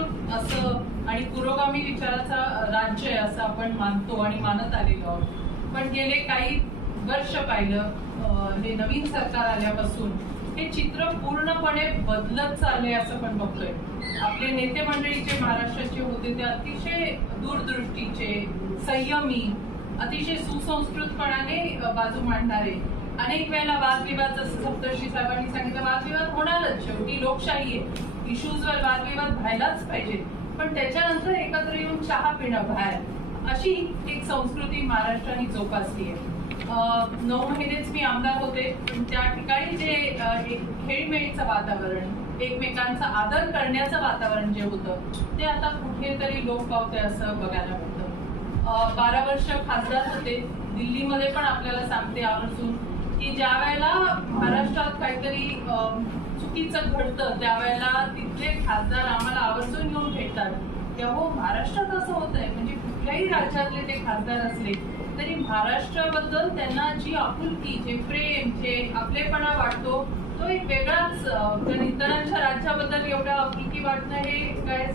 सुसंस्कृत असं आणि पुरोगामी विचाराचा राज्य आहे असं आपण मानतो आणि मानत आलेलो आहोत. पण गेले काही वर्ष पाहिलं हे नवीन सरकार आल्यापासून हे चित्र पूर्णपणे बदलत चाललंय असं पण बघतोय. आपले नेते मंडळी जे महाराष्ट्राचे होते ते अतिशय दूरदृष्टीचे संयमी अतिशय सुसंस्कृतपणाने बाजू मांडणारे. अनेक वेळेला वादविवाद जसं सप्तर्षी साहेबांनी सांगितलं वादविवाद होणारच. शेवटी लोकशाही आहे. इश्यूजवर वादविवाद व्हायलाच पाहिजे. पण त्याच्यानंतर एकत्र येऊन चहा पिणं बाहेर. अशी एक संस्कृती महाराष्ट्राने जोपासली आहे. नऊ महिनेच मी आमदार होते. पण त्या ठिकाणी जे एक खेळीमेळीचं वातावरण एकमेकांचा आदर करण्याचं वातावरण जे होतं ते आता कुठेतरी लोक पावते असं बघायला मिळतं. बारा वर्ष खासदार होते. दिल्लीमध्ये पण आपल्याला सांगते आवर्जून की ज्या वेळेला महाराष्ट्रात काहीतरी चुकीचं घडतं त्यावेळेला तिथले खासदार आम्हाला आवर्जून येऊन भेटतात. तेव्हा हो, महाराष्ट्रात असं होत आहे म्हणजे कुठल्याही राज्यातले ते खासदार असले तरी महाराष्ट्राबद्दल त्यांना जी आपुलकी जे प्रेम जे आपलेपणा वाटतो तो एक वेगळाच अ, कारण इतरांच्या राज्याबद्दल एवढा आपुलकी वाटणं हे काय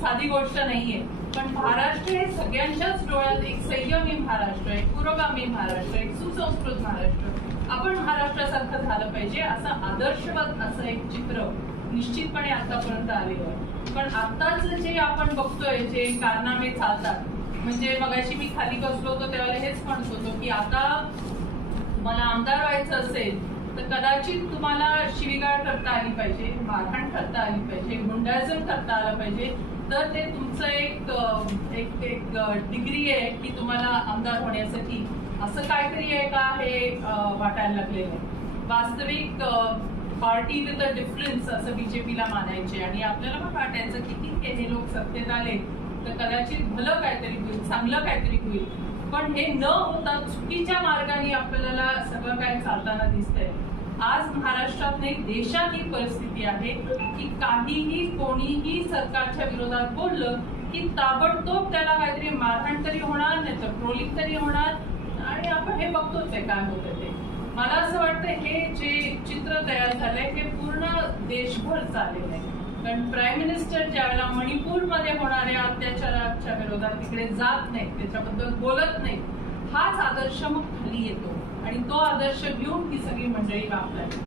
साधी गोष्ट नाहीये. पण महाराष्ट्र हे सगळ्यांच्याच डोळ्यात एक संयमी महाराष्ट्र एक पुरोगामी महाराष्ट्र एक सुसंस्कृत महाराष्ट्र. आपण महाराष्ट्रासारखं झालं पाहिजे असं आदर्शवाद असं एक चित्र निश्चितपणे आतापर्यंत आलेलं आहे. पण आताच जे आपण बघतोय जे कारनामे चालतात म्हणजे मगाशी मी खाली बसलो होतो त्यावेळेला हेच म्हणत होतो की आता मला आमदार व्हायचं असेल तर कदाचित तुम्हाला शिवीगाळ करता आली पाहिजे मारहाण करता आली पाहिजे गुंडाळजण करता आलं पाहिजे. तर ते तुमचं एक एक एक डिग्री आहे की तुम्हाला आमदार होण्यासाठी. असं काहीतरी आहे का हे वाटायला लागलेलं आहे? वास्तविक पार्टी विथ अ डिफरन्स असं बीजेपीला मानायचे. आणि आपल्याला पण वाटायचं की ठीक आहे हे लोक सत्तेत आले तर कदाचित भलं काहीतरी होईल चांगलं काहीतरी होईल. पण हे न होता चुकीच्या मार्गाने आपल्याला सगळं काय चालताना दिसतंय. आज महाराष्ट्रात नाही देशात ही परिस्थिती आहे की काहीही कोणीही सरकारच्या विरोधात बोललं की ताबडतोब त्याला काहीतरी मारहाण तरी होणार नाही तर ट्रोलिंग तरी होणार. आणि आपण हे बघतोच आहे काय होतं ते. मला असं वाटतं हे जे चित्र तयार झालंय हे पूर्ण देशभर चाललेलं आहे. कारण प्राईम मिनिस्टर ज्यावेळेला मणिपूरमध्ये होणाऱ्या अत्याचाराच्या विरोधात तिकडे जात नाही त्याच्याबद्दल बोलत नाही हाच आदर्श मग खाली येतो आणि तो आदर्श घेऊन ही सगळी मंडळी वापरायची